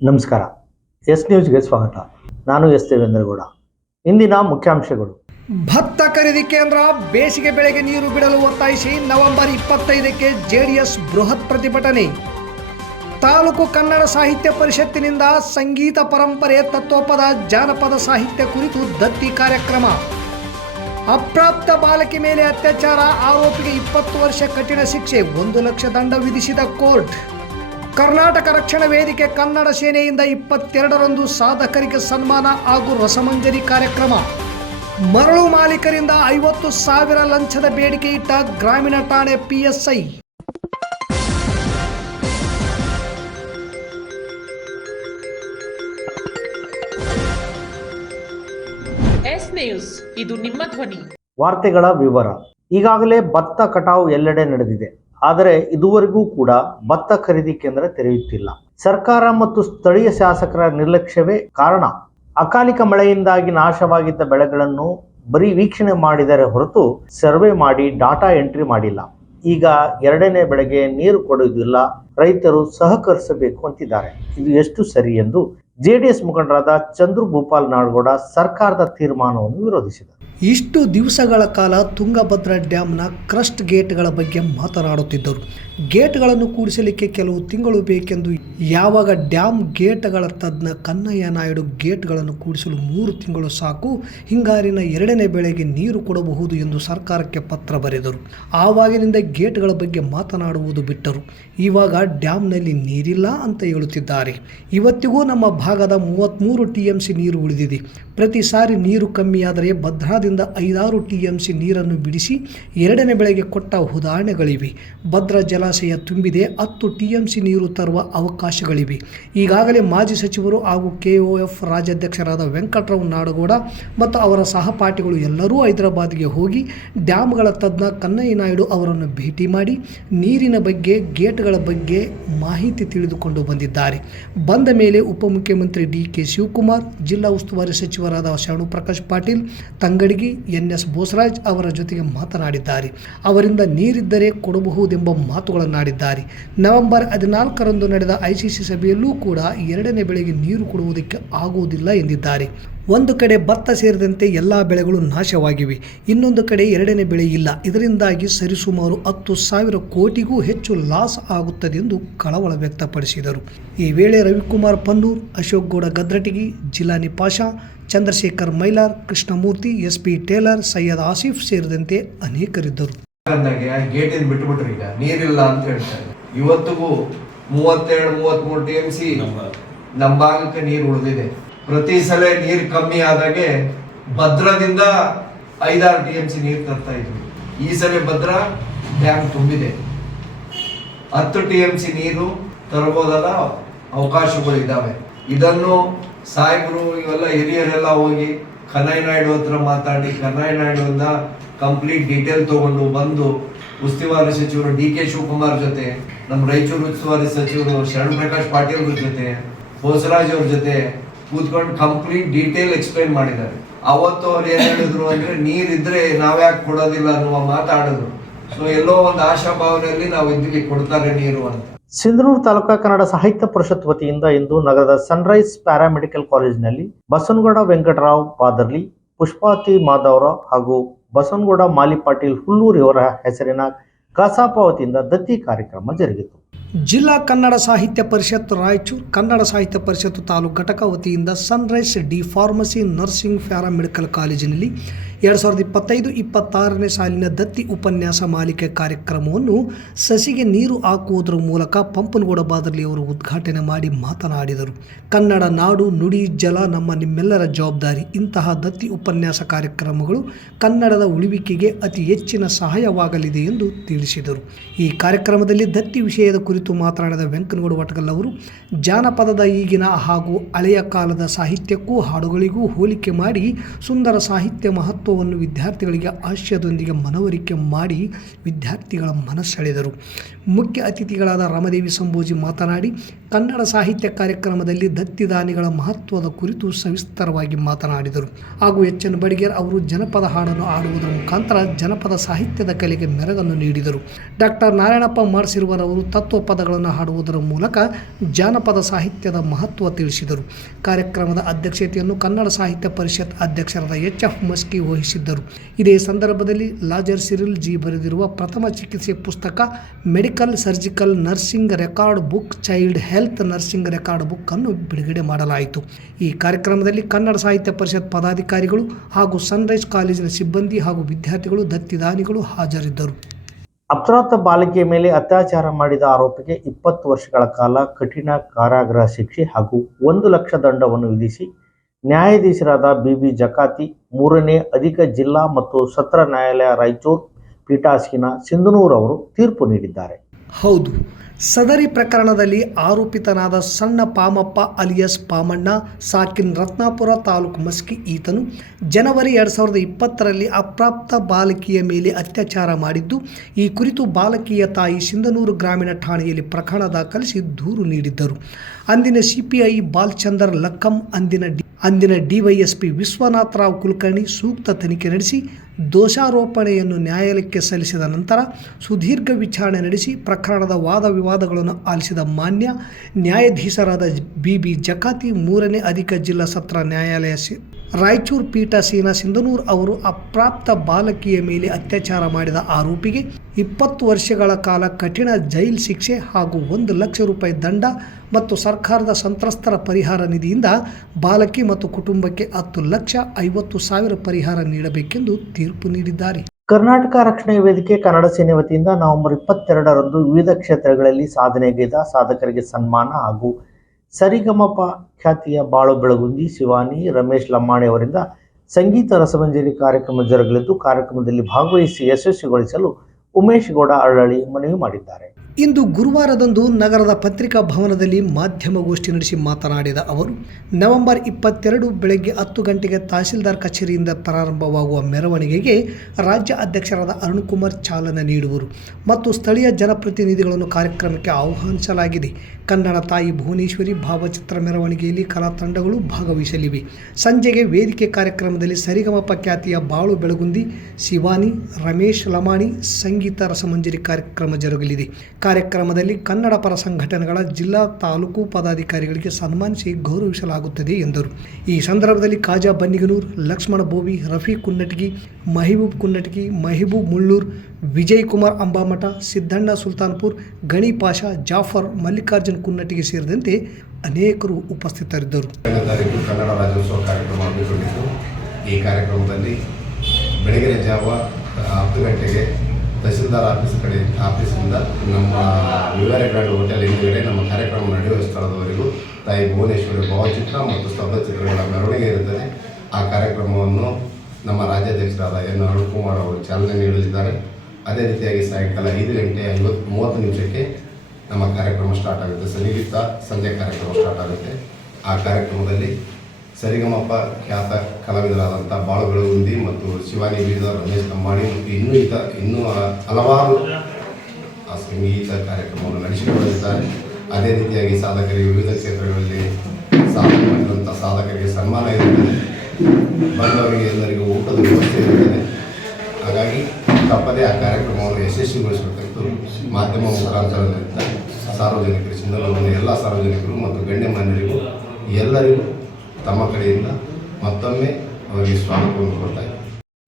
ನಮಸ್ಕಾರ. ಎಸ್ ನ್ಯೂಸ್ಗೆ ಸ್ವಾಗತ. ನಾನು ಎಸ್ ದೇವೇಂದ್ರಗೌಡ. ಇಂದಿನ ಮುಖ್ಯಾಂಶಗಳು. ಭತ್ತ ಖರೀದಿ ಕೇಂದ್ರ ಬೇಸಿಗೆ ಬೆಳೆಗೆ ನೀರು ಬಿಡಲು ಒತ್ತಾಯಿಸಿ ನವೆಂಬರ್ 25ಕ್ಕೆ ಜೆಡಿಎಸ್ ಬೃಹತ್ ಪ್ರತಿಭಟನೆ. ತಾಲೂಕು ಕನ್ನಡ ಸಾಹಿತ್ಯ ಪರಿಷತ್ತಿನಿಂದ ಸಂಗೀತ ಪರಂಪರೆ, ತತ್ವಪದ, ಜಾನಪದ ಸಾಹಿತ್ಯ ಕುರಿತು ದತ್ತಿ ಕಾರ್ಯಕ್ರಮ. ಅಪ್ರಾಪ್ತ ಬಾಲಕಿ ಮೇಲೆ ಅತ್ಯಾಚಾರ ಆರೋಪಿಗೆ 20 ವರ್ಷ ಕಠಿಣ ಶಿಕ್ಷೆ, 1 ಲಕ್ಷ ದಂಡ ವಿಧಿಸಿದ ಕೋರ್ಟ್. ಕರ್ನಾಟಕ ರಕ್ಷಣಾ ವೇದಿಕೆ ಕನ್ನಡ ಸೇನೆಯಿಂದ 22ರಂದು ಸಾಧಕರಿಗೆ ಸನ್ಮಾನ ಹಾಗೂ ರಸಮಂಜರಿ ಕಾರ್ಯಕ್ರಮ. ಮರಳು ಮಾಲೀಕರಿಂದ 50,000 ಲಂಚದ ಬೇಡಿಕೆ ಇಟ್ಟ ಗ್ರಾಮೀಣ ಠಾಣೆ PSI. ಎಸ್ ನ್ಯೂಸ್, ಇದು ನಿಮ್ಮ ಧ್ವನಿ. ವಾರ್ತೆಗಳ ವಿವರ. ಈಗಾಗಲೇ ಭತ್ತ ಕಟಾವು ಎಲ್ಲೆಡೆ ನಡೆದಿದೆ. ಆದರೆ ಇದುವರೆಗೂ ಕೂಡ ಭತ್ತ ಖರೀದಿ ಕೇಂದ್ರ ತೆರೆಯುತ್ತಿಲ್ಲ. ಸರ್ಕಾರ ಮತ್ತು ಸ್ಥಳೀಯ ಶಾಸಕರ ನಿರ್ಲಕ್ಷ್ಯವೇ ಕಾರಣ. ಅಕಾಲಿಕ ಮಳೆಯಿಂದಾಗಿ ನಾಶವಾಗಿದ್ದ ಬೆಳೆಗಳನ್ನು ಬರೀ ವೀಕ್ಷಣೆ ಮಾಡಿದರೆ ಹೊರತು ಸರ್ವೆ ಮಾಡಿ ಡಾಟಾ ಎಂಟ್ರಿ ಮಾಡಿಲ್ಲ. ಈಗ 2ನೇ ಬೆಳೆಗೆ ನೀರು ಕೊಡುವುದಿಲ್ಲ, ರೈತರು ಸಹಕರಿಸಬೇಕು ಅಂತಿದ್ದಾರೆ. ಇದು ಎಷ್ಟು ಸರಿ ಎಂದು ಜೆಡಿಎಸ್ ಮುಖಂಡರಾದ ಚಂದ್ರು ಭೂಪಾಲ್ ನಾಡಗೌಡ ಸರ್ಕಾರದ ತೀರ್ಮಾನವನ್ನು ವಿರೋಧಿಸಿದರು. ಇಷ್ಟು ದಿವಸಗಳ ಕಾಲ ತುಂಗಭದ್ರಾ ಡ್ಯಾಮ್ನ ಕ್ರಸ್ಟ್ ಗೇಟ್ಗಳ ಬಗ್ಗೆ ಮಾತನಾಡುತ್ತಿದ್ದರು. ಗೇಟ್ಗಳನ್ನು ಕೂಡಿಸಲಿಕ್ಕೆ ಕೆಲವು ತಿಂಗಳು ಬೇಕೆಂದು, ಯಾವಾಗ ಡ್ಯಾಮ್ ಗೇಟ್ಗಳ ತಜ್ಞ ಕನ್ನಯ್ಯ ನಾಯ್ಡು ಗೇಟ್ಗಳನ್ನು ಕೂಡಿಸಲು 3 ತಿಂಗಳು ಸಾಕು, ಹಿಂಗಾರಿನ 2ನೇ ಬೆಳೆಗೆ ನೀರು ಕೊಡಬಹುದು ಎಂದು ಸರ್ಕಾರಕ್ಕೆ ಪತ್ರ ಬರೆದರು. ಆವಾಗಿನಿಂದ ಗೇಟ್ಗಳ ಬಗ್ಗೆ ಮಾತನಾಡುವುದು ಬಿಟ್ಟರು. ಇವಾಗ ಡ್ಯಾಮ್ನಲ್ಲಿ ನೀರಿಲ್ಲ ಅಂತ ಹೇಳುತ್ತಿದ್ದಾರೆ. ಇವತ್ತಿಗೂ ನಮ್ಮ ಭಾಗದ 33 TMC ನೀರು ಉಳಿದಿದೆ. ಪ್ರತಿ ಸಾರಿ ನೀರು ಕಮ್ಮಿಯಾದರೆ ಭದ್ರಾದಿಂದ 5-6 TMC ನೀರನ್ನು ಬಿಡಿಸಿ 2ನೇ ಬೆಳೆಗೆ ಕೊಟ್ಟ ಉದಾಹರಣೆಗಳಿವೆ. ಭದ್ರಾ ಜಲಾಶಯ ತುಂಬಿದೆ, 10 TMC ನೀರು ತರುವ ಅವಕಾಶಗಳಿವೆ. ಈಗಾಗಲೇ ಮಾಜಿ ಸಚಿವರು ಹಾಗೂ KOF ರಾಜ್ಯಾಧ್ಯಕ್ಷರಾದ ವೆಂಕಟರಾವ್ ನಾಡಗೌಡ ಮತ್ತು ಅವರ ಸಹಪಾಠಿಗಳು ಎಲ್ಲರೂ ಹೈದರಾಬಾದ್ಗೆ ಹೋಗಿ ಡ್ಯಾಮ್ಗಳ ತಜ್ಞ ಕನ್ನಯ್ಯ ನಾಯ್ಡು ಅವರನ್ನು ಭೇಟಿ ಮಾಡಿ ನೀರಿನ ಬಗ್ಗೆ, ಗೇಟ್ಗಳ ಬಗ್ಗೆ ಮಾಹಿತಿ ತಿಳಿದುಕೊಂಡು ಬಂದಿದ್ದಾರೆ. ಬಂದ ಮೇಲೆ ಉಪಮುಖ್ಯಮಂತ್ರಿ DK ಶಿವಕುಮಾರ್, ಜಿಲ್ಲಾ ಉಸ್ತುವಾರಿ ಸಚಿವರಾದ ಶರಣು ಪ್ರಕಾಶ್ ಪಾಟೀಲ್, ತಂಗಡಗಿ, NS ಬೋಸರಾಜ್ ಅವರ ಜೊತೆಗೆ ಮಾತನಾಡಿದ್ದಾರೆ. ಅವರಿಂದ ನೀರಿದ್ದರೆ ಕೊಡಬಹುದೆಂಬ ಮಾತುಗಳನ್ನಾಡಿದ್ದಾರೆ. ನವೆಂಬರ್ 14ರಂದು ನಡೆದ ICC ಸಭೆಯಲ್ಲೂ ಕೂಡ 2ನೇ ಬೆಳೆಗೆ ನೀರು ಕೊಡುವುದಕ್ಕೆ ಆಗುವುದಿಲ್ಲ ಎಂದಿದ್ದಾರೆ. ಒಂದು ಕಡೆ ಭತ್ತ ಸೇರಿದಂತೆ ಎಲ್ಲ ಬೆಳೆಗಳು ನಾಶವಾಗಿವೆ, ಇನ್ನೊಂದು ಕಡೆ 2ನೇ ಬೆಳೆ ಇಲ್ಲ. ಇದರಿಂದಾಗಿ ಸರಿಸುಮಾರು 10,000 ಕೋಟಿಗೂ ಹೆಚ್ಚು ಲಾಸ್ ಆಗುತ್ತದೆ ಎಂದು ಕಳವಳ ವ್ಯಕ್ತಪಡಿಸಿದರು. ಈ ವೇಳೆ ರವಿಕುಮಾರ್ ಪನ್ನೂರ್, ಅಶೋಕ್ ಗೌಡ ಗದ್ರಟಗಿ, ಜಿಲಾನಿ ಪಾಷಾ, ಚಂದ್ರಶೇಖರ್ ಮೈಲಾರ್, ಕೃಷ್ಣಮೂರ್ತಿ, SP ಟೇಲರ್, ಸೈಯದ್ ಆಸಿಫ್ ಸೇರಿದಂತೆ ಅನೇಕರಿದ್ದರು. ಗೇಟಿನ ಬಿಟ್ಟುಬಿಟ್ರು, ಈಗ ನೀರಿಲ್ಲ ಅಂತ ಹೇಳ್ತಾರೆ. ಇವತ್ತಿಗೂ 32-33 TMC ನಮ್ಮ ಭಾಗಕ್ಕೆ ನೀರು ಉಳಿದಿದೆ. ಪ್ರತಿ ಸಲ ನೀರು ಕಮ್ಮಿ ಆದಾಗೆ ಭದ್ರದಿಂದ 5-6 TMC ನೀರು ತರ್ತಾ ಇದ್ವಿ. ಈ ಸಲ ಭದ್ರಾ ಡ್ಯಾಮ್ ತುಂಬಿದೆ, 10 TMC ನೀರು ತರಬಹುದಾದ ಅವಕಾಶಗಳು ಇದ್ದಾವೆ. ಇದನ್ನು ಸಾಹೇಬರು ಇವೆಲ್ಲ ಹಿರಿಯರೆಲ್ಲ ಹೋಗಿ ಕನ್ನಯ್ಯ ನಾಯ್ಡು ಹತ್ರ ಮಾತಾಡಿ, ಕನ್ನಯ್ಯ ನಾಯ್ಡುವಿಂದ ಕಂಪ್ಲೀಟ್ ಡೀಟೇಲ್ ತಗೊಂಡು ಬಂದು ಉಸ್ತುವಾರಿ ಸಚಿವರು DK ಶಿವಕುಮಾರ್ ಜೊತೆ, ನಮ್ಮ ರಾಯಚೂರು ಉಸ್ತುವಾರಿ ಸಚಿವರು ಶರಣ್ ಪ್ರಕಾಶ್ ಪಾಟೀಲ್ ಅವ್ರ ಜೊತೆ, ಬೋಸರಾಜ್ ಅವ್ರ ಜೊತೆ ಕೂತ್ಕೊಂಡು ಕಂಪ್ಲೀಟ್ ಡೀಟೇಲ್ ಎಕ್ಸ್ಪ್ಲೈನ್ ಮಾಡಿದ್ದಾರೆ. ಅವತ್ತು ಅವ್ರು ಏನ್ ಹೇಳಿದ್ರು ಅಂದ್ರೆ, ನೀರಿದ್ರೆ ನಾವ್ಯಾಕೆ ಕೊಡೋದಿಲ್ಲ ಅನ್ನುವ ಮಾತಾಡಿದ್ರು. ಸೊ ಎಲ್ಲೋ ಒಂದು ಆಶಾಭಾವನೆಯಲ್ಲಿ ನಾವು ಇದ್ವಿ, ಕೊಡ್ತಾರೆ ನೀರು ಅಂತ. ಸಿಂಧನೂರು ತಾಲೂಕಾ ಕನ್ನಡ ಸಾಹಿತ್ಯ ಪರಿಷತ್ ವತಿಯಿಂದ ಇಂದು ನಗರದ ಸನ್ರೈಸ್ ಪ್ಯಾರಾಮೆಡಿಕಲ್ ಕಾಲೇಜಿನಲ್ಲಿ ಬಸವನಗೌಡ ವೆಂಕಟರಾವ್ ಪಾದರ್ಲಿ, ಪುಷ್ಪಾವತಿ ಮಾಧವರಾವ್ ಹಾಗೂ ಬಸವನಗೌಡ ಮಾಲಿ ಪಾಟೀಲ್ ಹುಲ್ಲೂರು ಇವರ ಹೆಸರಿನ ಕಸಾಪ ವತಿಯಿಂದ ದತ್ತಿ ಕಾರ್ಯಕ್ರಮ ಜರುಗಿತು. ಜಿಲ್ಲಾ ಕನ್ನಡ ಸಾಹಿತ್ಯ ಪರಿಷತ್ ರಾಯಚೂರು, ಕನ್ನಡ ಸಾಹಿತ್ಯ ಪರಿಷತ್ತು ತಾಲೂಕು ಘಟಕ ವತಿಯಿಂದ Sunrise D pharmacy nursing paramedical ಕಾಲೇಜಿನಲ್ಲಿ 2025-26ನೇ ಸಾಲಿನ ದತ್ತಿ ಉಪನ್ಯಾಸ ಮಾಲಿಕೆ ಕಾರ್ಯಕ್ರಮವನ್ನು ಸಸಿಗೆ ನೀರು ಹಾಕುವುದರ ಮೂಲಕ ಪಂಪನಗೌಡ ಬಾದರ್ಲಿ ಅವರು ಉದ್ಘಾಟನೆ ಮಾಡಿ ಮಾತನಾಡಿದರು. ಕನ್ನಡ ನಾಡು, ನುಡಿ, ಜಲ ನಿಮ್ಮೆಲ್ಲರ ಜವಾಬ್ದಾರಿ. ಇಂತಹ ದತ್ತಿ ಉಪನ್ಯಾಸ ಕಾರ್ಯಕ್ರಮಗಳು ಕನ್ನಡದ ಉಳಿವಿಕೆಗೆ ಅತಿ ಹೆಚ್ಚಿನ ಸಹಾಯವಾಗಲಿದೆ ಎಂದು ತಿಳಿಸಿದರು. ಈ ಕಾರ್ಯಕ್ರಮದಲ್ಲಿ ದತ್ತಿ ವಿಷಯದ ಕುರಿತು ಮಾತನಾಡಿದ ವೆಂಕನಗೌಡ ವಟಗಲ್ ಅವರು, ಜಾನಪದದ ಈಗಿನ ಹಾಗೂ ಹಳೆಯ ಕಾಲದ ಸಾಹಿತ್ಯಕ್ಕೂ ಹಾಡುಗಳಿಗೂ ಹೋಲಿಕೆ ಮಾಡಿ ಸುಂದರ ಸಾಹಿತ್ಯ ಮಹತ್ವ ಮಹತ್ವವನ್ನು ವಿದ್ಯಾರ್ಥಿಗಳಿಗೆ ಹಾಸ್ಯದೊಂದಿಗೆ ಮನವರಿಕೆ ಮಾಡಿ ವಿದ್ಯಾರ್ಥಿಗಳ ಮನಸೆಳೆದರು. ಮುಖ್ಯ ಅತಿಥಿಗಳಾದ ರಮಾದೇವಿ ಸಂಬೋಜಿ ಮಾತನಾಡಿ ಕನ್ನಡ ಸಾಹಿತ್ಯ ಕಾರ್ಯಕ್ರಮದಲ್ಲಿ ದತ್ತಿದಾನಿಗಳ ಮಹತ್ವದ ಕುರಿತು ಸವಿಸ್ತರವಾಗಿ ಮಾತನಾಡಿದರು. ಹಾಗೂ ಎಚ್ ಎನ್ ಬಡಿಗೇರ್ ಅವರು ಜನಪದ ಹಾಡನ್ನು ಹಾಡುವುದರ ಮುಖಾಂತರ ಜನಪದ ಸಾಹಿತ್ಯದ ಕಲೆಗೆ ಮೆರಗನ್ನು ನೀಡಿದರು. ಡಾಕ್ಟರ್ ನಾರಾಯಣಪ್ಪ ಮಾರ್ಸಿರುವರವರು ತತ್ವ ಪದಗಳನ್ನು ಹಾಡುವುದರ ಮೂಲಕ ಜಾನಪದ ಸಾಹಿತ್ಯದ ಮಹತ್ವ ತಿಳಿಸಿದರು. ಕಾರ್ಯಕ್ರಮದ ಅಧ್ಯಕ್ಷತೆಯನ್ನು ಕನ್ನಡ ಸಾಹಿತ್ಯ ಪರಿಷತ್ ಅಧ್ಯಕ್ಷರಾದ ಎಚ್.ಎಫ್. ಮಸ್ಕಿ ವಹಿಸಿದ್ದರು. ಇದೇ ಸಂದರ್ಭದಲ್ಲಿ ಲಾಜರ್ ಸಿರಿಲ್ ಜಿ ಬರೆದಿರುವ ಪ್ರಥಮ ಚಿಕಿತ್ಸೆ ಪುಸ್ತಕ, medical surgical nursing record book, child health nursing record book ಅನ್ನು ಬಿಡುಗಡೆ ಮಾಡಲಾಯಿತು. ಈ ಕಾರ್ಯಕ್ರಮದಲ್ಲಿ ಕನ್ನಡ ಸಾಹಿತ್ಯ ಪರಿಷತ್ ಪದಾಧಿಕಾರಿಗಳು ಹಾಗೂ ಸನ್ರೈಸ್ ಕಾಲೇಜಿನ ಸಿಬ್ಬಂದಿ ಹಾಗೂ ವಿದ್ಯಾರ್ಥಿಗಳು, ದತ್ತಿದಾನಿಗಳು ಹಾಜರಿದ್ದರು. ಅಪ್ರಾಪ್ತ ಬಾಲಕಿಯ ಮೇಲೆ ಅತ್ಯಾಚಾರ ಮಾಡಿದ ಆರೋಪಿಗೆ 20 ವರ್ಷಗಳ ಕಾಲ ಕಠಿಣ ಕಾರಾಗೃಹ ಶಿಕ್ಷೆ ಹಾಗೂ 1 ಲಕ್ಷ ದಂಡವನ್ನು ವಿಧಿಸಿ ನ್ಯಾಯಾಧೀಶರಾದ ಬಿ ಜಕಾತಿ, 3ನೇ ಅಧಿಕ ಜಿಲ್ಲಾ ಮತ್ತು ಸತ್ರ ನ್ಯಾಯಾಲಯ ರಾಯಚೂರು ಪೀಠಾಸೀನ ಸಿಂಧನೂರು ಅವರು ತೀರ್ಪು ನೀಡಿದ್ದಾರೆ. ಹೌದು, ಸದರಿ ಪ್ರಕರಣದಲ್ಲಿ ಆರೋಪಿತನಾದ ಸಣ್ಣ ಪಾಮಪ್ಪ ಅಲಿಯಸ್ ಪಾಮಣ್ಣ ಸಾಕಿನ್ ರತ್ನಾಪುರ ತಾಲೂಕು ಮಸ್ಕಿ ಈತನು ಜನವರಿ 2020ರಲ್ಲಿ ಅಪ್ರಾಪ್ತ ಬಾಲಕಿಯ ಮೇಲೆ ಅತ್ಯಾಚಾರ ಮಾಡಿದ್ದು, ಈ ಕುರಿತು ಬಾಲಕಿಯ ತಾಯಿ ಸಿಂಧನೂರು ಗ್ರಾಮೀಣ ಠಾಣೆಯಲ್ಲಿ ಪ್ರಕರಣ ದಾಖಲಿಸಿ ದೂರು ನೀಡಿದ್ದರು. ಅಂದಿನ ಸಿಪಿಐ ಬಾಲಚಂದರ್ ಲಕ್ಕಂ, ಅಂದಿನ ಡಿವೈಎಸ್ಪಿ ವಿಶ್ವನಾಥ ರಾವ್ ಕುಲಕರ್ಣಿ ಸೂಕ್ತ ತನಿಖೆ ನಡೆಸಿ ದೋಷಾರೋಪಣೆಯನ್ನು ನ್ಯಾಯಾಲಯಕ್ಕೆ ಸಲ್ಲಿಸಿದ ನಂತರ ಸುದೀರ್ಘ ವಿಚಾರಣೆ ನಡೆಸಿ ಪ್ರಕರಣದ ವಾದ ವಿವಾದಗಳನ್ನು ಆಲಿಸಿದ ಮಾನ್ಯ ನ್ಯಾಯಾಧೀಶರಾದ ಬಿ ಜಕಾತಿ, 3ನೇ ಅಧಿಕ ಜಿಲ್ಲಾ ಸತ್ರ ನ್ಯಾಯಾಲಯ ರಾಯಚೂರು ಪೀಠಾಸೀನ ಸಿಂಧನೂರು ಅವರು ಅಪ್ರಾಪ್ತ ಬಾಲಕಿಯ ಮೇಲೆ ಅತ್ಯಾಚಾರ ಮಾಡಿದ ಆರೋಪಿಗೆ 20 ವರ್ಷಗಳ ಕಾಲ ಕಠಿಣ ಜೈಲು ಶಿಕ್ಷೆ ಹಾಗೂ 1 ಲಕ್ಷ ರೂಪಾಯಿ ದಂಡ ಮತ್ತು ಸರ್ಕಾರದ ಸಂತ್ರಸ್ತರ ಪರಿಹಾರ ನಿಧಿಯಿಂದ ಬಾಲಕಿ ಮತ್ತು ಕುಟುಂಬಕ್ಕೆ 10,50,000 ಪರಿಹಾರ ನೀಡಬೇಕೆಂದು ತೀರ್ಪು ನೀಡಿದ್ದಾರೆ. ಕರ್ನಾಟಕ ರಕ್ಷಣಾ ವೇದಿಕೆ ಕನ್ನಡ ಸೇನೆ ವತಿಯಿಂದ ನವೆಂಬರ್ 22ರಂದು ವಿವಿಧ ಕ್ಷೇತ್ರಗಳಲ್ಲಿ ಸಾಧನೆಗೈದ ಸಾಧಕರಿಗೆ ಸನ್ಮಾನ ಹಾಗೂ ಸರಿಗಮಪ ಖ್ಯಾತಿಯ ಬಾಳು ಬೆಳಗುಂದಿ, ಶಿವಾನಿ, ರಮೇಶ್ ಲಮ್ಮಾಣಿ ಅವರಿಂದ ಸಂಗೀತ ರಸಮಂಜರಿ ಕಾರ್ಯಕ್ರಮ ಜರುಗಲಿದ್ದು, ಕಾರ್ಯಕ್ರಮದಲ್ಲಿ ಭಾಗವಹಿಸಿ ಯಶಸ್ವಿಗೊಳಿಸಲು ಉಮೇಶ್ ಗೌಡ ಅರಳಳ್ಳಿ ಮನವಿ ಮಾಡಿದ್ದಾರೆ. ಇಂದು ಗುರುವಾರದಂದು ನಗರದ ಪತ್ರಿಕಾ ಭವನದಲ್ಲಿ ಮಾಧ್ಯಮಗೋಷ್ಠಿ ನಡೆಸಿ ಮಾತನಾಡಿದ ಅವರು, ನವೆಂಬರ್ 22 ಬೆಳಗ್ಗೆ 10 ಗಂಟೆಗೆ ತಹಸೀಲ್ದಾರ್ ಕಚೇರಿಯಿಂದ ಪ್ರಾರಂಭವಾಗುವ ಮೆರವಣಿಗೆಗೆ ರಾಜ್ಯ ಅಧ್ಯಕ್ಷರಾದ ಅರುಣಕುಮಾರ್ ಚಾಲನೆ ನೀಡುವರು ಮತ್ತು ಸ್ಥಳೀಯ ಜನಪ್ರತಿನಿಧಿಗಳನ್ನು ಕಾರ್ಯಕ್ರಮಕ್ಕೆ ಆಹ್ವಾನಿಸಲಾಗಿದೆ. ಕನ್ನಡ ತಾಯಿ ಭುವನೇಶ್ವರಿ ಭಾವಚಿತ್ರ ಮೆರವಣಿಗೆಯಲ್ಲಿ ಕಲಾ ತಂಡಗಳು ಭಾಗವಹಿಸಲಿವೆ. ಸಂಜೆಗೆ ವೇದಿಕೆ ಕಾರ್ಯಕ್ರಮದಲ್ಲಿ ಸರಿಗಮಪ ಖ್ಯಾತಿಯ ಬಾಳು ಬೆಳಗುಂದಿ, ಶಿವಾನಿ, ರಮೇಶ್ ಲಮಾಣಿ ಸಂಗೀತ ರಸಮಂಜರಿ ಕಾರ್ಯಕ್ರಮ ಜರುಗಲಿದೆ. ಕಾರ್ಯಕ್ರಮದಲ್ಲಿ ಕನ್ನಡ ಪರ ಸಂಘಟನೆಗಳ ಜಿಲ್ಲಾ ತಾಲೂಕು ಪದಾಧಿಕಾರಿಗಳಿಗೆ ಸನ್ಮಾನಿಸಿ ಗೌರವಿಸಲಾಗುತ್ತದೆ ಎಂದರು. ಈ ಸಂದರ್ಭದಲ್ಲಿ ಖಾಜಾ ಬನ್ನಿಗನೂರ್, ಲಕ್ಷ್ಮಣ ಬೋವಿ, ರಫೀಕ್ ಕುನ್ನಟಗಿ, ಮಹಿಬೂಬ್ ಕುನ್ನಟಗಿ, ಮಹಿಬೂಬ್ ಮುಳ್ಳೂರ್, ವಿಜಯ್ ಕುಮಾರ್ ಅಂಬಾಮಠ, ಸಿದ್ದಣ್ಣ ಸುಲ್ತಾನ್ಪುರ್, ಗಣಿ ಪಾಷಾ, ಜಾಫರ್, ಮಲ್ಲಿಕಾರ್ಜುನ್ ಕುನ್ನಟಗಿ ಸೇರಿದಂತೆ ಅನೇಕರು ಉಪಸ್ಥಿತರಿದ್ದರು. ಕನ್ನಡ ರಾಜ್ಯೋತ್ಸವ ಕಾರ್ಯಕ್ರಮ ಹಮ್ಮಿಕೊಂಡಿದ್ದು, ಈ ಕಾರ್ಯಕ್ರಮದಲ್ಲಿ ಬೆಳಗಿನ ಜಾವ 10 ಗಂಟೆಗೆ ತಹಸೀಲ್ದಾರ್ ಆಫೀಸಿಂದ ನಮ್ಮ ವಿವೇರ ಗ್ರ್ಯಾಂಡ್ ಹೋಟೆಲ್ ಹಿಂದುಗಡೆ ನಮ್ಮ ಕಾರ್ಯಕ್ರಮ ನಡೆಯುವ ಸ್ಥಳದವರೆಗೂ ತಾಯಿ ಭುವನೇಶ್ವರಿ ಭಾವಚಿತ್ರ ಮತ್ತು ಸ್ತಬ್ಧಚಿತ್ರಗಳ ಮೆರವಣಿಗೆ ಇರುತ್ತದೆ. ಆ ಕಾರ್ಯಕ್ರಮವನ್ನು ನಮ್ಮ ರಾಜ್ಯಾಧ್ಯಕ್ಷರಾದ ಎನ್ ಅರುಣಕುಮಾರ್ ಅವರು ಚಾಲನೆ ನೀಡಲಿದ್ದಾರೆ. ಅದೇ ರೀತಿಯಾಗಿ ಸಾಯಂಕಾಲ 5 ಗಂಟೆ 30 ನಿಮಿಷಕ್ಕೆ ನಮ್ಮ ಕಾರ್ಯಕ್ರಮ ಸ್ಟಾರ್ಟ್ ಆಗುತ್ತೆ. ಸಂಗೀತ ಸಂಜೆ ಕಾರ್ಯಕ್ರಮ ಸ್ಟಾರ್ಟ್ ಆಗುತ್ತೆ. ಆ ಕಾರ್ಯಕ್ರಮದಲ್ಲಿ ಸರಿಗಮಪ ಖ್ಯಾತ ಕಲಾವಿದರಾದಂಥ ಬಾಳು ಬೆಳಗುಂದಿ ಮತ್ತು ಶಿವಾನಿ ಬೀದರ್, ರಮೇಶ್ ಲಮ್ಮಾಣಿ ಮತ್ತು ಇನ್ನೂ ಹಲವಾರು ಸಂಗೀತ ಕಾರ್ಯಕ್ರಮವನ್ನು ನಡೆಸಿಕೊಳ್ಳಲಿದ್ದಾರೆ. ಅದೇ ರೀತಿಯಾಗಿ ಸಾಧಕರಿಗೆ ವಿವಿಧ ಕ್ಷೇತ್ರಗಳಲ್ಲಿ ಸಾಧನೆ ಮಾಡಿದಂಥ ಸಾಧಕರಿಗೆ ಸನ್ಮಾನ ಇರುತ್ತದೆ. ಬಂದವರಿಗೆ ಎಲ್ಲರಿಗೂ ಊಟದ ವ್ಯವಸ್ಥೆ ಇರುತ್ತದೆ. ಹಾಗಾಗಿ ತಪ್ಪದೇ ಆ ಕಾರ್ಯಕ್ರಮವನ್ನು ಯಶಸ್ವಿಗೊಳಿಸಬೇಕೆಂದು ಮಾಧ್ಯಮ ಮುಖಾಂತರದಿಂದ ಸಾರ್ವಜನಿಕರು, ಸಿಂಧನೂರಿನ ಎಲ್ಲ ಸಾರ್ವಜನಿಕರು ಮತ್ತು ಗಣ್ಯಮಾನ್ಯರಿಗೂ ಎಲ್ಲರಿಗೂ ತಮ್ಮ ಕಡೆಯಿಂದ ಮತ್ತೊಮ್ಮೆ ಅವರಿಗೆ ಸ್ವಾಗತವನ್ನು ಕೊಡ್ತಾರೆ.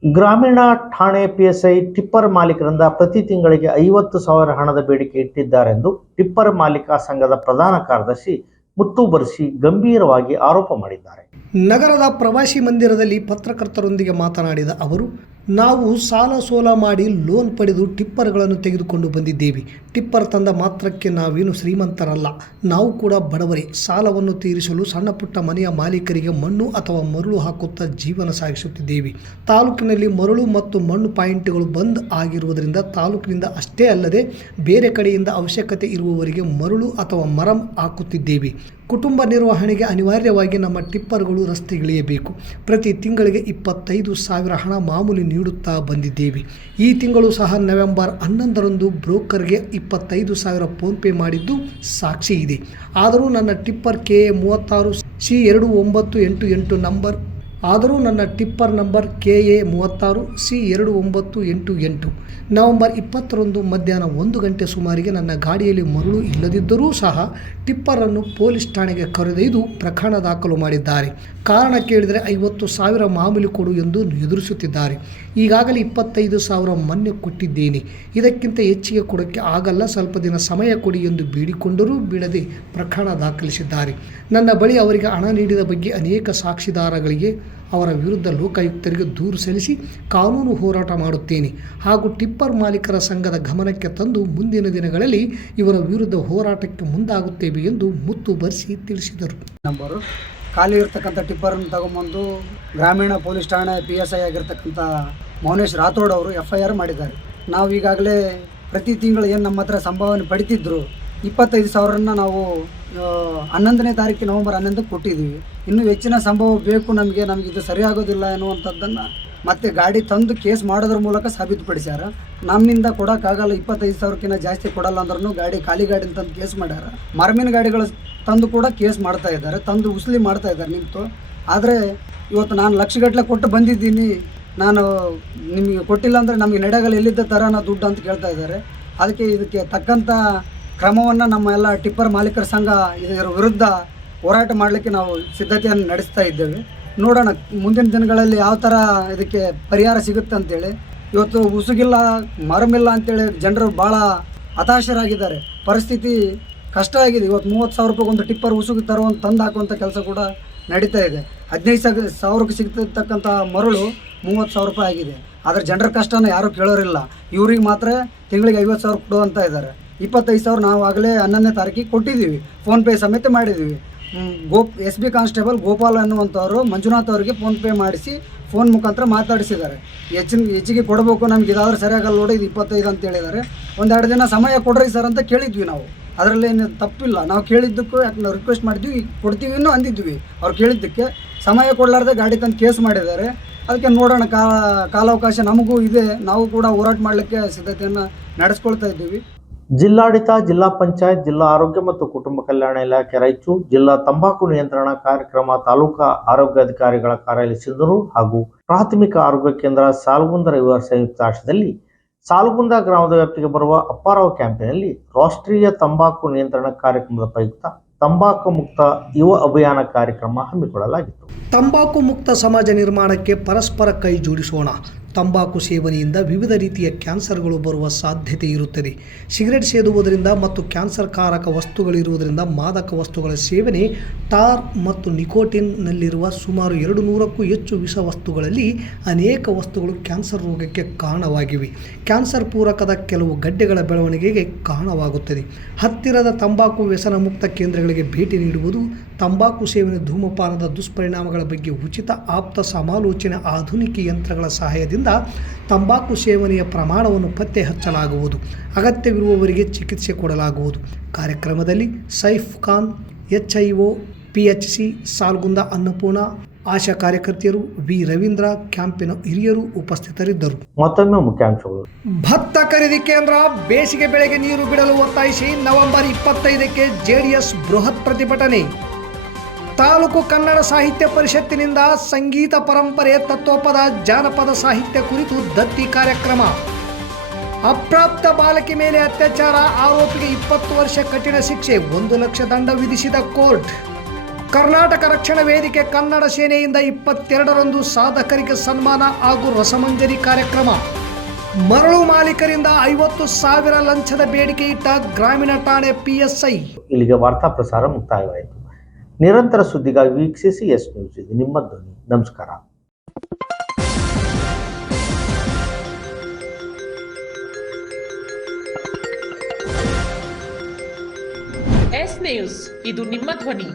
ಗ್ರಾಮೀಣ ಠಾಣೆ PSI ಟಿಪ್ಪರ್ ಮಾಲೀಕರಿಂದ ಪ್ರತಿ ತಿಂಗಳಿಗೆ 50,000 ಹಣದ ಬೇಡಿಕೆ ಇಟ್ಟಿದ್ದಾರೆಂದು ಟಿಪ್ಪರ್ ಮಾಲೀಕ ಸಂಘದ ಪ್ರಧಾನ ಕಾರ್ಯದರ್ಶಿ ಮುತ್ತು ಬರ್ಸಿ ಗಂಭೀರವಾಗಿ ಆರೋಪ ಮಾಡಿದ್ದಾರೆ. ನಗರದ ಪ್ರವಾಸಿ ಮಂದಿರದಲ್ಲಿ ಪತ್ರಕರ್ತರೊಂದಿಗೆ ಮಾತನಾಡಿದ ಅವರು, ನಾವು ಸಾಲ ಸೋಲ ಮಾಡಿ ಲೋನ್ ಪಡೆದು ಟಿಪ್ಪರ್ಗಳನ್ನು ತೆಗೆದುಕೊಂಡು ಬಂದಿದ್ದೇವೆ. ಟಿಪ್ಪರ್ ತಂದ ಮಾತ್ರಕ್ಕೆ ನಾವೇನು ಶ್ರೀಮಂತರಲ್ಲ, ನಾವು ಕೂಡ ಬಡವರೇ. ಸಾಲವನ್ನು ತೀರಿಸಲು ಸಣ್ಣ ಪುಟ್ಟ ಮನೆಯ ಮಾಲೀಕರಿಗೆ ಮಣ್ಣು ಅಥವಾ ಮರಳು ಹಾಕುತ್ತಾ ಜೀವನ ಸಾಗಿಸುತ್ತಿದ್ದೇವೆ. ತಾಲೂಕಿನಲ್ಲಿ ಮರಳು ಮತ್ತು ಮಣ್ಣು ಪಾಯಿಂಟ್ಗಳು ಬಂದ್ ಆಗಿರುವುದರಿಂದ ತಾಲೂಕಿನಿಂದ ಅಷ್ಟೇ ಅಲ್ಲದೆ ಬೇರೆ ಕಡೆಯಿಂದ ಅವಶ್ಯಕತೆ ಇರುವವರಿಗೆ ಮರಳು ಅಥವಾ ಮರಂ ಹಾಕುತ್ತಿದ್ದೇವೆ. ಕುಟುಂಬ ನಿರ್ವಹಣೆಗೆ ಅನಿವಾರ್ಯವಾಗಿ ನಮ್ಮ ಟಿಪ್ಪರ್ಗಳು ರಸ್ತೆಗಿಳಿಯಬೇಕು. ಪ್ರತಿ ತಿಂಗಳಿಗೆ 25,000 ಹಣ ಮಾಮೂಲಿ ನೀಡುತ್ತಾ ಬಂದಿದ್ದೇವೆ. ಈ ತಿಂಗಳು ಸಹ ನವೆಂಬರ್ 11ರಂದು ಬ್ರೋಕರ್ಗೆ 25,000 ಫೋನ್ಪೇ ಮಾಡಿದ್ದು ಸಾಕ್ಷಿ ಇದೆ. ಆದರೂ ನನ್ನ tipper KA 36 C2988 number KA 36 C2988 November 20ರಂದು ಮಧ್ಯಾಹ್ನ 1 ಗಂಟೆ ಸುಮಾರಿಗೆ ನನ್ನ ಗಾಡಿಯಲ್ಲಿ ಮರಳು ಇಲ್ಲದಿದ್ದರೂ ಸಹ ಟಿಪ್ಪರನ್ನು ಪೊಲೀಸ್ ಠಾಣೆಗೆ ಕರೆದೊಯ್ದು ಪ್ರಕರಣ ದಾಖಲು ಮಾಡಿದ್ದಾರೆ. ಕಾರಣ ಕೇಳಿದರೆ 50,000 ಮಾಮೂಲಿ ಕೊಡು ಎಂದು ಎದುರಿಸುತ್ತಿದ್ದಾರೆ. ಈಗಾಗಲೇ 25,000 ಮೊನ್ನೆ ಕೊಟ್ಟಿದ್ದೇನೆ, ಇದಕ್ಕಿಂತ ಹೆಚ್ಚಿಗೆ ಕೊಡೋಕ್ಕೆ ಆಗಲ್ಲ, ಸ್ವಲ್ಪ ದಿನ ಸಮಯ ಕೊಡಿ ಎಂದು ಬೇಡಿಕೊಂಡರೂ ಬಿಡದೆ ಪ್ರಕರಣ ದಾಖಲಿಸಿದ್ದಾರೆ. ನನ್ನ ಬಳಿ ಅವರಿಗೆ ಹಣ ನೀಡಿದ ಬಗ್ಗೆ ಅನೇಕ ಸಾಕ್ಷಿದಾರಗಳಿಗೆ ಅವರ ವಿರುದ್ಧ ಲೋಕಾಯುಕ್ತರಿಗೆ ದೂರು ಸಲ್ಲಿಸಿ ಕಾನೂನು ಹೋರಾಟ ಮಾಡುತ್ತೇನೆ ಹಾಗೂ ಟಿಪ್ಪರ್ ಮಾಲೀಕರ ಸಂಘದ ಗಮನಕ್ಕೆ ತಂದು ಮುಂದಿನ ದಿನಗಳಲ್ಲಿ ಇವರ ವಿರುದ್ಧ ಹೋರಾಟಕ್ಕೆ ಮುಂದಾಗುತ್ತೇವೆ ಎಂದು ಮುತ್ತು ಬರೆಸಿ ತಿಳಿಸಿದರು. ನಂಬರು ಖಾಲಿ ಇರ್ತಕ್ಕಂಥ ಟಿಪ್ಪರನ್ನು ತಗೊಂಬಂದು ಗ್ರಾಮೀಣ ಪೊಲೀಸ್ ಠಾಣೆ PSI ಆಗಿರ್ತಕ್ಕಂಥ ಮೌನೇಶ್ ರಾಥೋಡ್ ಅವರು FIR ಮಾಡಿದ್ದಾರೆ. ನಾವು ಈಗಾಗಲೇ ಪ್ರತಿ ತಿಂಗಳು ಏನು ನಮ್ಮ ಹತ್ರ ಸಂಭಾವನೆ ಪಡಿತಿದ್ರು 25,000 ನಾವು 11ನೇ ತಾರೀಕು ನವೆಂಬರ್ 11 ಕೊಟ್ಟಿದ್ದೀವಿ. ಇನ್ನೂ ಹೆಚ್ಚಿನ ಸಂಭವ ಬೇಕು ನಮಗೆ ಇದು ಸರಿಯಾಗೋದಿಲ್ಲ ಎನ್ನುವಂಥದ್ದನ್ನು ಮತ್ತೆ ಗಾಡಿ ತಂದು ಕೇಸ್ ಮಾಡೋದ್ರ ಮೂಲಕ ಸಾಬೀತುಪಡಿಸ್ಯಾರ. ನಮ್ಮಿಂದ ಕೊಡೋಕ್ಕಾಗಲ್ಲ, 25,000ಕ್ಕಿಂತ ಜಾಸ್ತಿ ಕೊಡಲ್ಲ ಅಂದ್ರೂ ಖಾಲಿ ಗಾಡಿನ ತಂದು ಕೇಸ್ ಮಾಡ್ಯಾರ. ಮರಮಿನ ಗಾಡಿಗಳು ತಂದು ಕೂಡ ಕೇಸ್ ಮಾಡ್ತಾ ಇದ್ದಾರೆ, ತಂದು ಉಸ್ಲಿ ಮಾಡ್ತಾ ಇದ್ದಾರೆ ನಿಂತು. ಆದರೆ ಇವತ್ತು ನಾನು ಲಕ್ಷಗಟ್ಟಲೆ ಕೊಟ್ಟು ಬಂದಿದ್ದೀನಿ, ನಾನು ನಿಮಗೆ ಕೊಟ್ಟಿಲ್ಲ ಅಂದರೆ ನಮಗೆ ನಡೆಯಲ್ಲ, ಎಲ್ಲಿದ್ದ ಥರನ ದುಡ್ಡು ಅಂತ ಕೇಳ್ತಾ ಇದ್ದಾರೆ. ಇದಕ್ಕೆ ತಕ್ಕಂಥ ಕ್ರಮವನ್ನು ನಮ್ಮ ಎಲ್ಲ ಟಿಪ್ಪರ್ ಮಾಲೀಕರ ಸಂಘ ಇದರ ವಿರುದ್ಧ ಹೋರಾಟ ಮಾಡಲಿಕ್ಕೆ ನಾವು ಸಿದ್ಧತೆಯನ್ನು ನಡೆಸ್ತಾ ಇದ್ದೇವೆ. ನೋಡೋಣ ಮುಂದಿನ ದಿನಗಳಲ್ಲಿ ಯಾವ ಥರ ಇದಕ್ಕೆ ಪರಿಹಾರ ಸಿಗುತ್ತೆ ಅಂತೇಳಿ. ಇವತ್ತು ಉಸುಗಿಲ್ಲ ಮರಮಿಲ್ಲ ಅಂತೇಳಿ ಜನರು ಭಾಳ ಹತಾಶರಾಗಿದ್ದಾರೆ. ಪರಿಸ್ಥಿತಿ ಕಷ್ಟ ಆಗಿದೆ. ಇವತ್ತು 30,000 ರೂಪಾಯಿಗೆ ಒಂದು ಟಿಪ್ಪರ್ ಉಸುಗು ತಂದು ಹಾಕುವಂಥ ಕೆಲಸ ಕೂಡ ನಡೀತಾ ಇದೆ. 15,000ಕ್ಕೆ ಸಿಗ್ತಿರ್ತಕ್ಕಂಥ ಮರಳು 30,000 ರೂಪಾಯಿ ಆಗಿದೆ. ಆದರೆ ಜನರ ಕಷ್ಟನ ಯಾರೂ ಕೇಳೋರಿಲ್ಲ. ಇವ್ರಿಗೆ ಮಾತ್ರ ತಿಂಗಳಿಗೆ 50,000 ಕೊಡುವಂತ ಇದ್ದಾರೆ. 25,000 ನಾವು ಆಗಲೇ 11ನೇ ತಾರೀಕಿಗೆ ಕೊಟ್ಟಿದ್ದೀವಿ, ಫೋನ್ಪೇ ಸಮೇತ ಮಾಡಿದ್ದೀವಿ. SB ಕಾನ್ಸ್ಟೇಬಲ್ ಗೋಪಾಲ್ ಅನ್ನುವಂಥವ್ರು ಮಂಜುನಾಥ್ ಅವರಿಗೆ ಫೋನ್ಪೇ ಮಾಡಿಸಿ ಫೋನ್ ಮುಖಾಂತರ ಮಾತಾಡಿಸಿದ್ದಾರೆ. ಹೆಚ್ಚಿಗೆ ಕೊಡಬೇಕು, ನಮ್ಗೆ ಇದಾದ್ರೆ ಸರಿಯಾಗಲ್ಲ ನೋಡಿ, ಇದು 25 ಅಂತ ಹೇಳಿದ್ದಾರೆ. 1-2 ದಿನ ಸಮಯ ಕೊಡ್ರಿ ಸರ್ ಅಂತ ಕೇಳಿದ್ವಿ ನಾವು. ಅದರಲ್ಲೇನು ತಪ್ಪಿಲ್ಲ. ನಾವು ಕೇಳಿದ್ದಕ್ಕೂ ಯಾಕೆ ನಾವು ರಿಕ್ವೆಸ್ಟ್ ಮಾಡಿದ್ವಿ, ಕೊಡ್ತೀವಿ ಇನ್ನೂ ಅಂದಿದ್ವಿ. ಅವ್ರು ಕೇಳಿದ್ದಕ್ಕೆ ಸಮಯ ಕೊಡಲಾರ್ದೆ ಗಾಡಿ ತಂದು ಕೇಸ್ ಮಾಡಿದ್ದಾರೆ. ಅದಕ್ಕೆ ನೋಡೋಣ, ಕಾಲಾವಕಾಶ ನಮಗೂ ಇದೆ, ನಾವು ಕೂಡ ಹೋರಾಟ ಮಾಡಲಿಕ್ಕೆ ಸಿದ್ಧತೆಯನ್ನು ನಡೆಸ್ಕೊಳ್ತಾ ಇದ್ದೀವಿ. ಜಿಲ್ಲಾಡಳಿತ, ಜಿಲ್ಲಾ ಪಂಚಾಯತ್, ಜಿಲ್ಲಾ ಆರೋಗ್ಯ ಮತ್ತು ಕುಟುಂಬ ಕಲ್ಯಾಣ ಇಲಾಖೆ ರಾಯಚೂರು, ಜಿಲ್ಲಾ ತಂಬಾಕು ನಿಯಂತ್ರಣ ಕಾರ್ಯಕ್ರಮ, ತಾಲೂಕಾ ಆರೋಗ್ಯಾಧಿಕಾರಿಗಳ ಕಾರ್ಯಾಲಯ ಸಿಂಧನೂರು ಹಾಗೂ ಪ್ರಾಥಮಿಕ ಆರೋಗ್ಯ ಕೇಂದ್ರ ಸಾಲ್ಗುಂದ ರವಿವಾರ ಸಂಯುಕ್ತ ಆಶ್ರಯದಲ್ಲಿ ಸಾಲ್ಗುಂದ ಗ್ರಾಮದ ವ್ಯಾಪ್ತಿಗೆ ಬರುವ ಅಪ್ಪಾರಾವ್ ಕ್ಯಾಂಪಿನಲ್ಲಿ ರಾಷ್ಟ್ರೀಯ ತಂಬಾಕು ನಿಯಂತ್ರಣ ಕಾರ್ಯಕ್ರಮದ ಪ್ರಯುಕ್ತ ತಂಬಾಕು ಮುಕ್ತ ಯುವ ಅಭಿಯಾನ ಕಾರ್ಯಕ್ರಮ ಹಮ್ಮಿಕೊಳ್ಳಲಾಗಿತ್ತು. ತಂಬಾಕು ಮುಕ್ತ ಸಮಾಜ ನಿರ್ಮಾಣಕ್ಕೆ ಪರಸ್ಪರ ಕೈ ಜೋಡಿಸೋಣ. ತಂಬಾಕು ಸೇವನೆಯಿಂದ ವಿವಿಧ ರೀತಿಯ ಕ್ಯಾನ್ಸರ್ಗಳು ಬರುವ ಸಾಧ್ಯತೆ ಇರುತ್ತದೆ. ಸಿಗರೆಟ್ ಸೇದುವುದರಿಂದ ಮತ್ತು ಕ್ಯಾನ್ಸರ್ ಕಾರಕ ವಸ್ತುಗಳಿರುವುದರಿಂದ ಮಾದಕ ವಸ್ತುಗಳ ಸೇವನೆ, ಟಾರ್ ಮತ್ತು ನಿಕೋಟಿನ್ನಲ್ಲಿರುವ ಸುಮಾರು 200ಕ್ಕೂ ಹೆಚ್ಚು ವಿಷ ವಸ್ತುಗಳಲ್ಲಿ ಅನೇಕ ವಸ್ತುಗಳು ಕ್ಯಾನ್ಸರ್ ರೋಗಕ್ಕೆ ಕಾರಣವಾಗಿವೆ. ಕ್ಯಾನ್ಸರ್ ಪೂರಕದ ಕೆಲವು ಗಡ್ಡೆಗಳ ಬೆಳವಣಿಗೆಗೆ ಕಾರಣವಾಗುತ್ತದೆ. ಹತ್ತಿರದ ತಂಬಾಕು ವ್ಯಸನ ಮುಕ್ತ ಕೇಂದ್ರಗಳಿಗೆ ಭೇಟಿ ನೀಡುವುದು, ತಂಬಾಕು ಸೇವನೆ, ಧೂಮಪಾನದ ದುಷ್ಪರಿಣಾಮಗಳ ಬಗ್ಗೆ ಉಚಿತ ಆಪ್ತ ಸಮಾಲೋಚನೆ, ಆಧುನಿಕ ಯಂತ್ರಗಳ ಸಹಾಯದಿಂದ ತಂಬಾಕು ಸೇವನೆಯ ಪ್ರಮಾಣವನ್ನು ಪತ್ತೆ ಹಚ್ಚಲಾಗುವುದು, ಅಗತ್ಯವಿರುವವರಿಗೆ ಚಿಕಿತ್ಸೆ ಕೊಡಲಾಗುವುದು. ಕಾರ್ಯಕ್ರಮದಲ್ಲಿ ಸೈಫ್ ಖಾನ್, HIO PHC ಸಾಲ್ಗುಂದ ಅನ್ನಪೂರ್ಣ, ಆಶಾ ಕಾರ್ಯಕರ್ತೆಯರು, ವಿ ರವೀಂದ್ರ, ಕ್ಯಾಂಪಿನ ಹಿರಿಯರು ಉಪಸ್ಥಿತರಿದ್ದರು. ಮತ್ತೊಮ್ಮೆ ಮುಖ್ಯಾಂಶಗಳು. ಭತ್ತ ಖರೀದಿ ಕೇಂದ್ರ ಬೇಸಿಗೆ ಬೆಳೆಗೆ ನೀರು ಬಿಡಲು ಒತ್ತಾಯಿಸಿ ನವೆಂಬರ್ 25ಕ್ಕೆ JDS ಬೃಹತ್ ಪ್ರತಿಭಟನೆ. ತಾಲೂಕು ಕನ್ನಡ ಸಾಹಿತ್ಯ ಪರಿಷತ್ತಿನಿಂದ ಸಂಗೀತ ಪರಂಪರೆ, ತತ್ವಪದ, ಜಾನಪದ ಸಾಹಿತ್ಯ ಕುರಿತು ದತ್ತಿ ಕಾರ್ಯಕ್ರಮ. ಅಪ್ರಾಪ್ತ ಬಾಲಕಿ ಮೇಲೆ ಅತ್ಯಾಚಾರ ಆರೋಪಿಗೆ 20 ವರ್ಷ ಕಠಿಣ ಶಿಕ್ಷೆ, 1 ಲಕ್ಷ ದಂಡ ವಿಧಿಸಿದ ಕೋರ್ಟ್. ಕರ್ನಾಟಕ ರಕ್ಷಣಾ ವೇದಿಕೆ ಕನ್ನಡ ಸೇನೆಯಿಂದ 22ರಂದು ಸಾಧಕರಿಗೆ ಸನ್ಮಾನ ಹಾಗೂ ರಸಮಂಜರಿ ಕಾರ್ಯಕ್ರಮ. ಮರಳು ಮಾಲೀಕರಿಂದ 50,000 ಲಂಚದ ಬೇಡಿಕೆ ಇಟ್ಟ ಗ್ರಾಮೀಣ ಠಾಣೆ PSI. ಇಲ್ಲಿಗೆ ವಾರ್ತಾ ಪ್ರಸಾರ ಮುಕ್ತಾಯವಾಯಿತು. ನಿರಂತರ ಸುದ್ದಿಗಾಗಿ ವೀಕ್ಷಿಸಿ ಎಸ್ ನ್ಯೂಸ್, ಇದು ನಿಮ್ಮ ಧ್ವನಿ. ನಮಸ್ಕಾರ. ಎಸ್ ನ್ಯೂಸ್, ಇದು ನಿಮ್ಮ ಧ್ವನಿ.